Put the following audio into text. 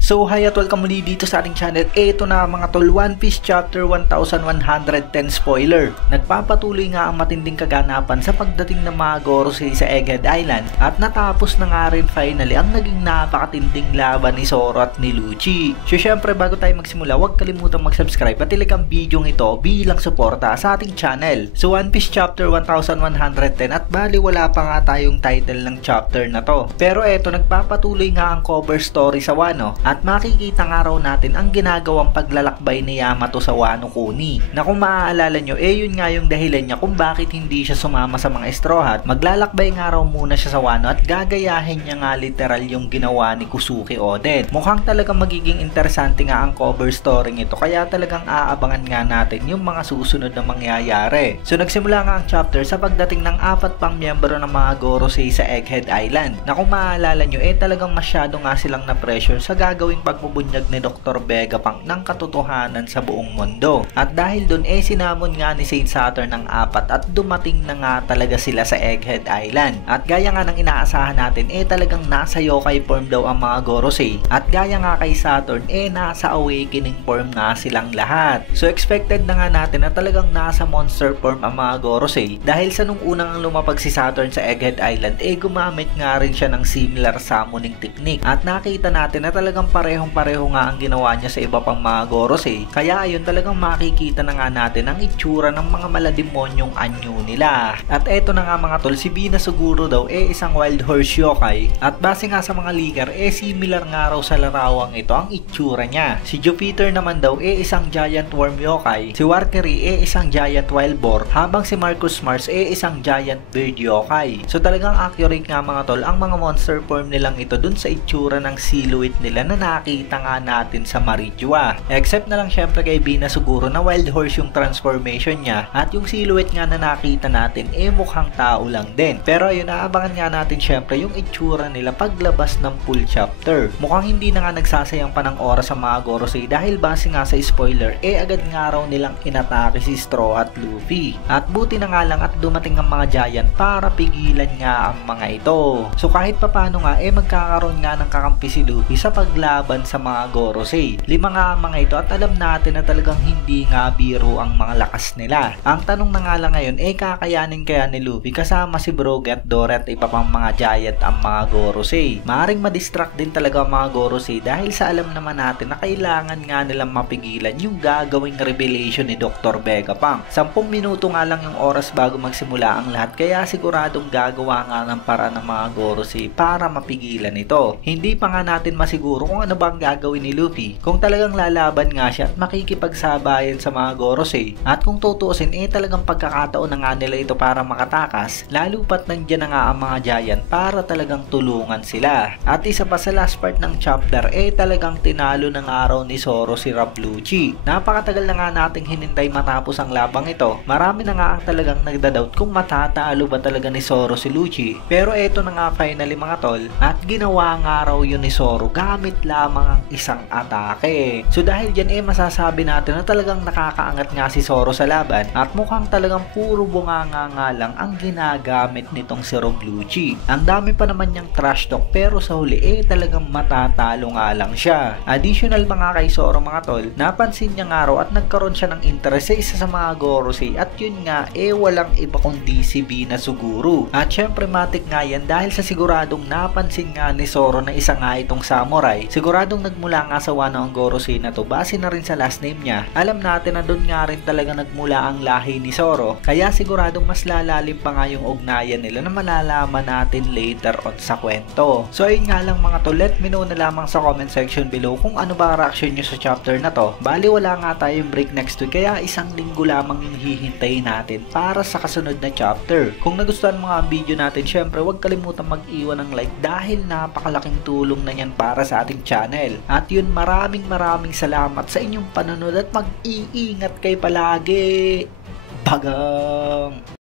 So hi at welcome muli dito sa ating channel. Ito na mga tol, One Piece Chapter 1110 spoiler. Nagpapatuloy nga ang matinding kaganapan sa pagdating ng mga Gorosei sa Egghead Island at natapos na nga rin finally ang naging napakatinding laban ni Zoro at ni Lucci. So syempre bago tayo magsimula, huwag kalimutang mag-subscribe at i-like ang video ito bilang suporta sa ating channel. So One Piece Chapter 1110 at bali wala pa nga tayong title ng chapter na to. Pero eto, nagpapatuloy nga ang cover story sa Wano. At makikita nga raw natin ang ginagawang paglalakbay ni Yamato sa Wano Kuni. Na kung maaalala nyo, yun nga yung dahilan niya kung bakit hindi siya sumama sa mga Straw Hat. Maglalakbay nga raw muna siya sa Wano at gagayahin niya nga literal yung ginawa ni Kusuke Oden. Mukhang talagang magiging interesante nga ang cover story nito, kaya talagang aabangan nga natin yung mga susunod na mangyayari. So nagsimula nga ang chapter sa pagdating ng 4 pang miyembro ng mga Gorosei sa Egghead Island. Na kung maaalala nyo, talagang masyado nga silang na-pressure sa gagawing pagbubunyag ni Dr. Vegapunk ng katotohanan sa buong mundo. At dahil dun sinamon nga ni Saint Saturn ng 4 at dumating na nga talaga sila sa Egghead Island. At gaya nga ng inaasahan natin, talagang nasa yokai form daw ang mga Gorosei. At gaya nga kay Saturn, nasa awakening form na silang lahat. So expected na nga natin na talagang nasa monster form ang mga Gorosei. Dahil sa nung unang lumapag si Saturn sa Egghead Island, gumamit nga rin siya ng similar summoning technique. At nakita natin na talagang parehong-pareho nga ang ginawa niya sa iba pang mga Gorosei. Kaya ayun, talagang makikita na nga natin ang itsura ng mga malademonyong anyo nila. At eto na nga mga tol, si Bina Suguro daw isang wild horse yokai. At base nga sa mga leaker, similar nga raw sa larawang ito ang itsura niya. Si Jupiter naman daw isang giant worm yokai. Si Warkery isang giant wild boar. Habang si Marcus Mars isang giant bird yokai. So talagang accurate nga mga tol ang mga monster form nilang ito dun sa itsura ng silhouette nila na nakita nga natin sa Marijua. Except na lang syempre kay Bina Suguro na wild horse yung transformation niya at yung silhouette nga na nakita natin mukhang tao lang din. Pero ayun, naabangan nga natin syempre yung itsura nila paglabas ng full chapter. Mukhang hindi na nga nagsasayang pa ng oras sa mga Gorosei dahil base nga sa spoiler agad nga raw nilang inatake si Straw at Luffy. At buti na nga lang at dumating ang mga giant para pigilan nga ang mga ito. So kahit papano nga magkakaroon nga ng kakampi si Luffy sa paglaban sa mga Gorosei. 5 nga ang mga ito at alam natin na talagang hindi nga biro ang mga lakas nila. Ang tanong na nga lang ngayon, kakayanin kaya ni Luffy kasama si Brogy at Dory at iba pang mga giant ang mga Gorosei. Maaring madistract din talaga ang mga Gorosei dahil sa alam naman natin na kailangan nga nilang mapigilan yung gagawing revelation ni Dr. Vegapunk. 10 minuto nga lang yung oras bago magsimula ang lahat, kaya siguradong gagawa nga ng paraan ng mga Gorosei para mapigilan ito. Hindi pa nga natin masiguro kung ano bang gagawin ni Luffy. Kung talagang lalaban nga siya at makikipagsabayan sa mga Gorosei. At kung tutuusin, talagang pagkakataon na nga nila ito para makatakas, lalo pat nandiyan na nga ang mga giant para talagang tulungan sila. At isa pa sa last part ng chapter, talagang tinalo ng araw ni Zoro si Rob Lucci. Napakatagal na nga nating hinintay matapos ang labang ito. Marami na nga ang talagang nagdadoubt kung matatalo ba talaga ni Zoro si Lucci. Pero eto na nga finally mga tol, at ginawa nga raw yun ni Zoro gamit lamang ang isang atake. So dahil dyan masasabi natin na talagang nakakaangat nga si Zoro sa laban at mukhang talagang puro bunganga nga lang ang ginagamit nitong si Rob Lucci. Ang dami pa naman niyang trash talk pero sa huli talagang matatalo nga lang siya. Additional mga kay Zoro mga tol, napansin niya nga raw at nagkaroon siya ng interest sa isa sa mga Gorosei at yun nga walang iba kundi si Bina Suguro. At syempre matik nga yan dahil sa siguradong napansin nga ni Zoro na isa nga itong samurai. Siguradong nagmula nga sa Wano ang Gorosei na to, base na rin sa last name niya. Alam natin na doon nga rin talaga nagmula ang lahi ni Zoro, kaya siguradong mas lalalim pa nga yung ugnayan nila na malalaman natin later on sa kwento. So ayun nga lang mga to, let me know na lamang sa comment section below kung ano ba reaction nyo sa chapter na to. Bali wala nga tayong break next week, kaya isang linggo lamang yung hihintayin natin para sa kasunod na chapter. Kung nagustuhan mga video natin, syempre huwag kalimutan mag-iwan ng like dahil napakalaking tulong na yan para sa ating channel. At yun, maraming salamat sa inyong panonood at mag-iingat kayo palagi. Bagang!